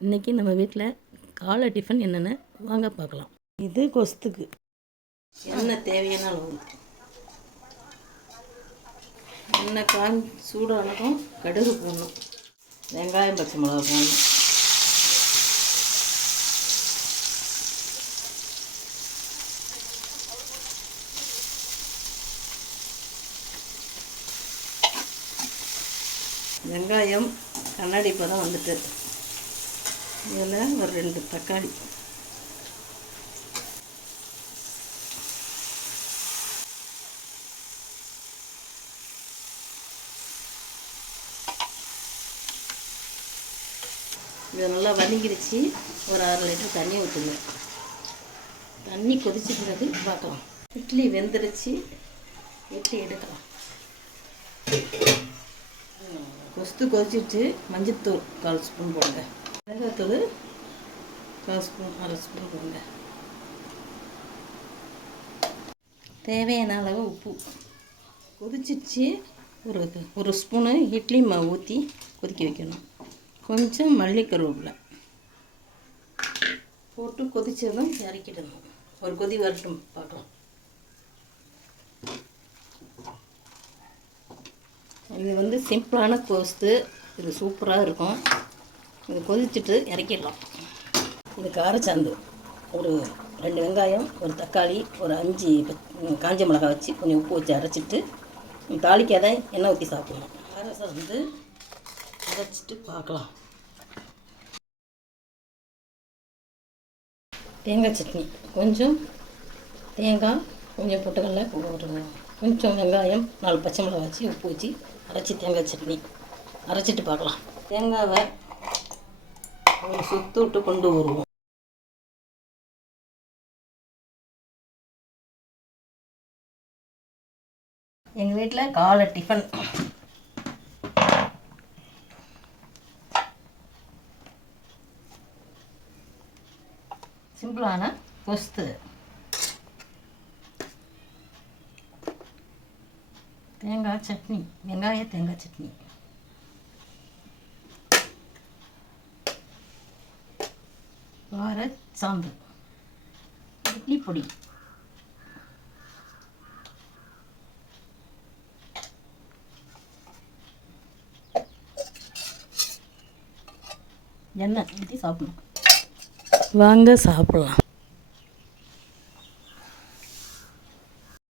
இன்றைக்கி நம்ம வீட்டில் காலை டிஃபன் என்னென்னு வாங்க பார்க்கலாம். இது கொஸ்துக்கு எண்ணெய் தேவையான அளவு. எண்ணெய் சூடானதும் கடுகு போடணும், வெங்காயம் பச்சை மிளகா போடணும், வெங்காயம் கண்ணாடி பதம் வந்துட்டு இதில் ஒரு 2 தக்காளி, இது நல்லா வதங்கிடுச்சு. ஒரு 1/2 லிட்டர் தண்ணி ஊற்றுங்க. தண்ணி கொதிச்ச பிறகு பார்க்கலாம். இட்லி வெந்துடுச்சு, இட்லி எடுக்கலாம். கொஸ்து கொதிச்சிட்டு மஞ்சத்தூள் 1/4 ஸ்பூன் போடுங்க, மிளகாத்தூள் 1/4 ஸ்பூன் 1/2 ஸ்பூன் போடுங்க, தேவையான அளவு உப்பு. கொதிச்சிச்சு. ஒரு ஸ்பூனு இட்லி மாவு ஊற்றி கொதிக்க வைக்கணும். கொஞ்சம் மல்லி கருவேப்பிலை போட்டு கொதிச்சதும் இறக்கிடணும். ஒரு கொதி வரட்டும் பார்க்கலாம். இது சிம்பிளான கோஸ்து. இது சூப்பராக இருக்கும். இது கொதிச்சுட்டு இறக்கிடலாம். இது காரச்சாந்து. ஒரு 2 வெங்காயம், ஒரு தக்காளி, ஒரு 5 காஞ்ச மிளகாய் வச்சு கொஞ்சம் உப்பு வச்சு அரைச்சிட்டு தாளிக்காத எண்ணெய் ஊற்றி சாப்பிடணும். காரச்சாந்து அரைச்சிட்டு பார்க்கலாம். தேங்காய் சட்னி. கொஞ்சம் தேங்காய், கொஞ்சம் பொட்டுக்கடலை, கொஞ்சம் வெங்காயம், 4 பச்சை மிளகாய் வச்சு உப்பு வச்சு அரைச்சி தேங்காய் சட்னி அரைச்சிட்டு பார்க்கலாம். தேங்காவை ஒரு சுற்று விட்டு கொண்டு வருவோம். எங்கள் வீட்டில் காலை டிஃபன் சிம்பிளான கொஸ்து, தேங்காய் சட்னி, வெங்காய தேங்காய் சட்னி, சாந்து, இட்லி பொடி, எண்ணெய் ஊற்றி சாப்பிடணும். வாங்க சாப்பிடலாம்.